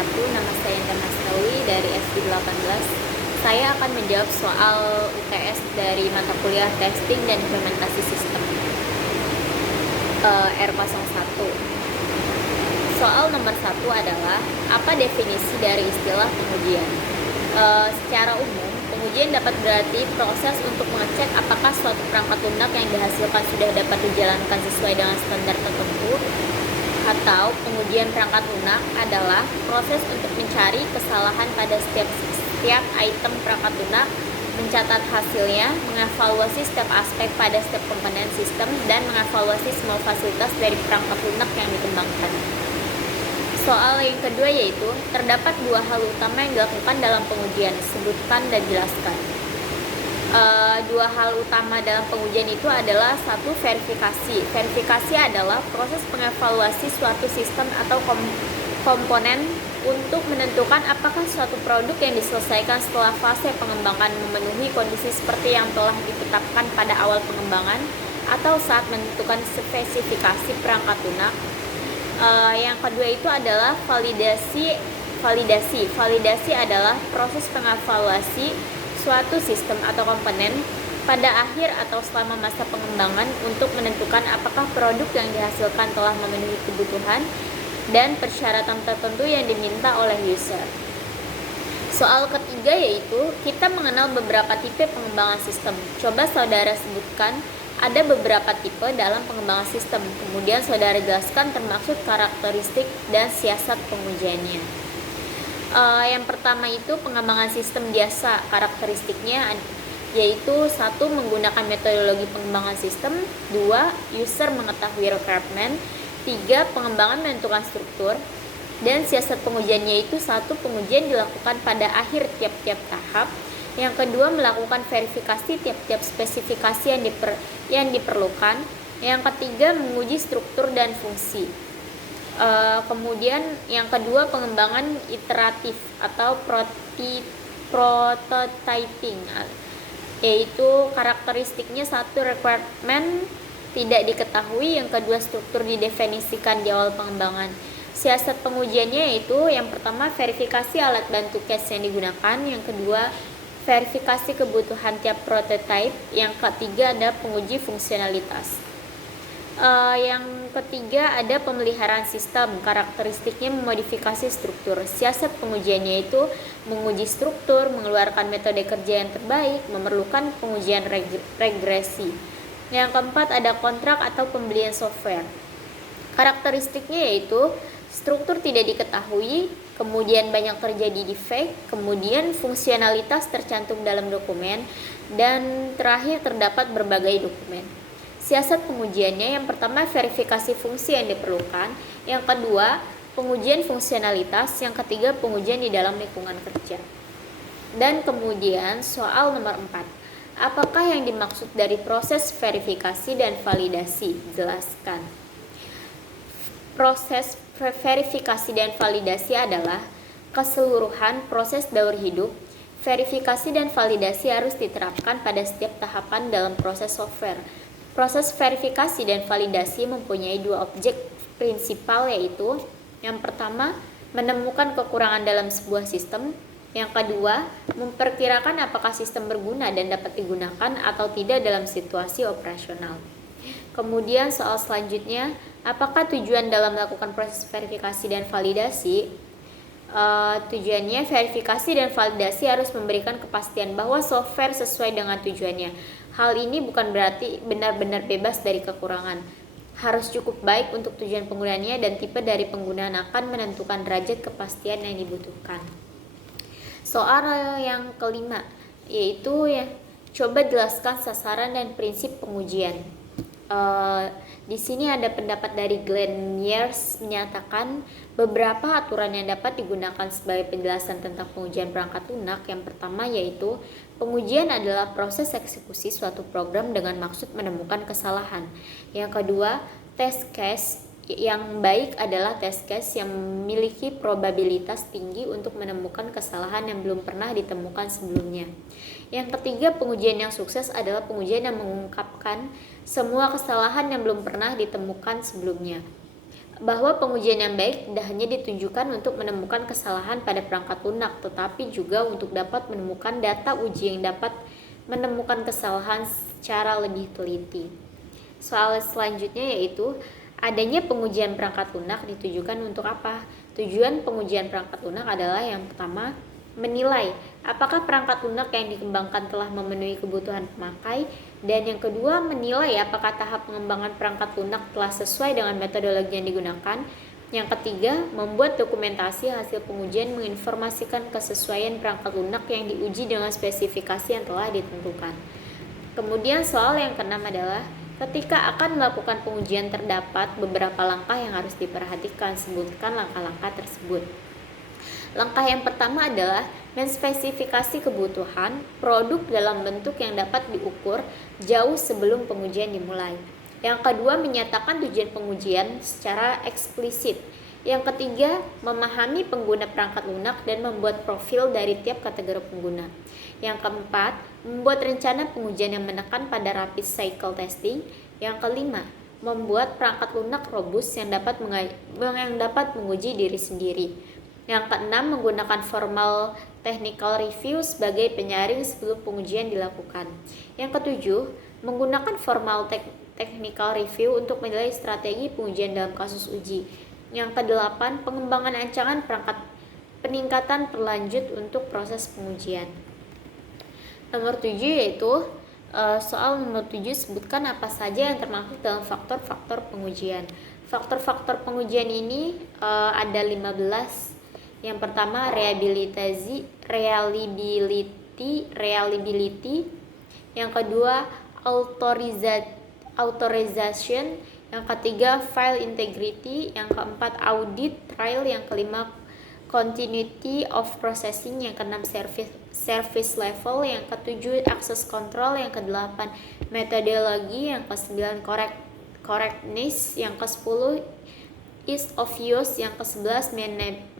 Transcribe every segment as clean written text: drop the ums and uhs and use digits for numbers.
wabarakatuh. Nama saya Intan Hasnawi dari SD 18. Saya akan menjawab soal UTS dari mata kuliah Testing dan Implementasi Sistem R01. Soal nomor 1 adalah apa definisi dari istilah pengujian? Secara umum, pengujian dapat berarti proses untuk mengecek apakah suatu perangkat lunak yang dihasilkan sudah dapat dijalankan sesuai dengan standar tertentu, atau pengujian perangkat lunak adalah proses untuk mencari kesalahan pada setiap item perangkat lunak, mencatat hasilnya, mengevaluasi setiap aspek pada setiap komponen sistem, dan mengevaluasi semua fasilitas dari perangkat lunak yang dikembangkan. Soal yang kedua yaitu, terdapat dua hal utama yang dilakukan dalam pengujian, sebutkan dan jelaskan. Dua hal utama dalam pengujian itu adalah satu, verifikasi. Verifikasi adalah proses pengevaluasi suatu sistem atau komponen untuk menentukan apakah suatu produk yang diselesaikan setelah fase pengembangan memenuhi kondisi seperti yang telah ditetapkan pada awal pengembangan atau saat menentukan spesifikasi perangkat lunak. Yang kedua itu adalah validasi. Validasi adalah proses pengevaluasi suatu sistem atau komponen pada akhir atau selama masa pengembangan untuk menentukan apakah produk yang dihasilkan telah memenuhi kebutuhan dan persyaratan tertentu yang diminta oleh user. Soal ketiga yaitu, kita mengenal beberapa tipe pengembangan sistem. Coba saudara sebutkan ada beberapa tipe dalam pengembangan sistem, kemudian saudara jelaskan termaksud karakteristik dan siasat pengujiannya. Yang pertama itu pengembangan sistem biasa. Karakteristiknya yaitu 1. Menggunakan metodologi pengembangan sistem, 2. User mengetahui requirement, 3. Pengembangan menentukan struktur, dan siasat pengujiannya itu 1. Pengujian dilakukan pada akhir tiap-tiap tahap, yang kedua melakukan verifikasi tiap-tiap spesifikasi yang diperlukan, yang ketiga menguji struktur dan fungsi. Kemudian yang kedua pengembangan iteratif atau prototyping, yaitu karakteristiknya 1. Requirement tidak diketahui, yang kedua struktur didefinisikan di awal pengembangan. Siasat pengujiannya yaitu yang pertama verifikasi alat bantu case yang digunakan, yang kedua verifikasi kebutuhan tiap prototype, yang ketiga ada penguji fungsionalitas. Yang ketiga ada pemeliharaan sistem. Karakteristiknya memodifikasi struktur. Siasat pengujiannya itu menguji struktur, mengeluarkan metode kerja yang terbaik, memerlukan pengujian regresi. Yang keempat ada kontrak atau pembelian software. Karakteristiknya yaitu struktur tidak diketahui, kemudian banyak terjadi defect, kemudian fungsionalitas tercantum dalam dokumen, dan terakhir terdapat berbagai dokumen. Siasat pengujiannya yang pertama verifikasi fungsi yang diperlukan, yang kedua pengujian fungsionalitas, yang ketiga pengujian di dalam lingkungan kerja. Dan kemudian soal nomor 4, apakah yang dimaksud dari proses verifikasi dan validasi? Jelaskan. Proses verifikasi dan validasi adalah keseluruhan proses daur hidup. Verifikasi dan validasi harus diterapkan pada setiap tahapan dalam proses software. Proses verifikasi dan validasi mempunyai dua objek prinsipal, yaitu yang pertama, menemukan kekurangan dalam sebuah sistem, yang kedua, memperkirakan apakah sistem berguna dan dapat digunakan atau tidak dalam situasi operasional. Kemudian soal selanjutnya, apakah tujuan dalam melakukan proses verifikasi dan validasi? Tujuannya verifikasi dan validasi harus memberikan kepastian bahwa software sesuai dengan tujuannya. Hal ini bukan berarti benar-benar bebas dari kekurangan. Harus cukup baik untuk tujuan penggunaannya dan tipe dari penggunaan akan menentukan derajat kepastian yang dibutuhkan. Soal yang kelima yaitu coba jelaskan sasaran dan prinsip pengujian. Di sini ada pendapat dari Glenn Myers menyatakan beberapa aturan yang dapat digunakan sebagai penjelasan tentang pengujian perangkat lunak. Yang pertama yaitu pengujian adalah proses eksekusi suatu program dengan maksud menemukan kesalahan. Yang kedua, test case yang baik adalah test case yang memiliki probabilitas tinggi untuk menemukan kesalahan yang belum pernah ditemukan sebelumnya. Yang ketiga, pengujian yang sukses adalah pengujian yang mengungkapkan semua kesalahan yang belum pernah ditemukan sebelumnya. bahwa pengujian yang baik tidak hanya ditujukan untuk menemukan kesalahan pada perangkat lunak, tetapi juga untuk dapat menemukan data uji yang dapat menemukan kesalahan secara lebih teliti. Soal selanjutnya yaitu adanya pengujian perangkat lunak ditujukan untuk apa? Tujuan pengujian perangkat lunak adalah yang pertama, menilai apakah perangkat lunak yang dikembangkan telah memenuhi kebutuhan pemakai, dan yang kedua menilai apakah tahap pengembangan perangkat lunak telah sesuai dengan metodologi yang digunakan. Yang ketiga, membuat dokumentasi hasil pengujian menginformasikan kesesuaian perangkat lunak yang diuji dengan spesifikasi yang telah ditentukan. Kemudian soal yang keenam adalah ketika akan melakukan pengujian terdapat beberapa langkah yang harus diperhatikan. Sebutkan langkah-langkah tersebut. Langkah yang pertama adalah menspesifikasi kebutuhan produk dalam bentuk yang dapat diukur jauh sebelum pengujian dimulai. Yang kedua, menyatakan tujuan pengujian secara eksplisit. Yang ketiga, memahami pengguna perangkat lunak dan membuat profil dari tiap kategori pengguna. Yang keempat, membuat rencana pengujian yang menekan pada rapid cycle testing. Yang kelima, membuat perangkat lunak robust yang dapat menguji diri sendiri. Yang keenam, menggunakan formal technical review sebagai penyaring sebelum pengujian dilakukan. Yang ketujuh, menggunakan formal technical review untuk menilai strategi pengujian dalam kasus uji. Yang kedelapan, pengembangan rancangan perangkat peningkatan berlanjut untuk proses pengujian. Nomor 7 yaitu soal nomor 7, sebutkan apa saja yang termasuk dalam faktor-faktor pengujian. Faktor-faktor pengujian ini ada 15. Yang pertama, reliability. Yang kedua, authorization. Yang ketiga, file integrity. Yang keempat, audit trail. Yang kelima, continuity of processing. Yang keenam, service level. Yang ketujuh, access control. Yang kedelapan, metodologi. Yang kesembilan, correctness. Yang ke-10, ease of use. Yang ke-11,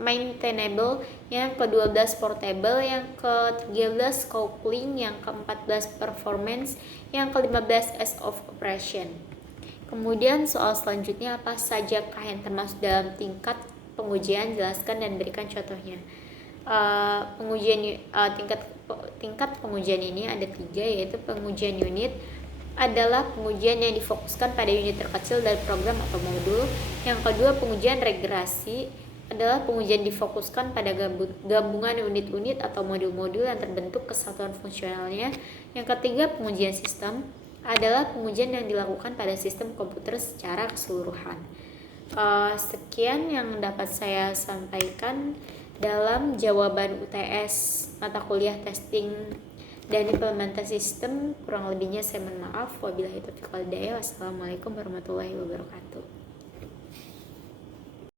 maintainable. Yang ke-12, portable. Yang ke-13, coupling. Yang ke-14, performance. Yang ke-15, ease of operation. Kemudian soal selanjutnya, apa sajakah yang termasuk dalam tingkat pengujian? Jelaskan dan berikan contohnya. Tingkat pengujian ini ada 3, yaitu pengujian unit adalah pengujian yang difokuskan pada unit terkecil dari program atau modul. Yang kedua, pengujian regresi adalah pengujian difokuskan pada gabungan unit-unit atau modul-modul yang terbentuk kesatuan fungsionalnya. Yang ketiga, pengujian sistem adalah pengujian yang dilakukan pada sistem komputer secara keseluruhan. Sekian yang dapat saya sampaikan dalam jawaban UTS mata kuliah testing dan implementasi sistem. Kurang lebihnya saya mohon maaf. Wabillahi taufiq wal hidayah. Wassalamualaikum warahmatullahi wabarakatuh.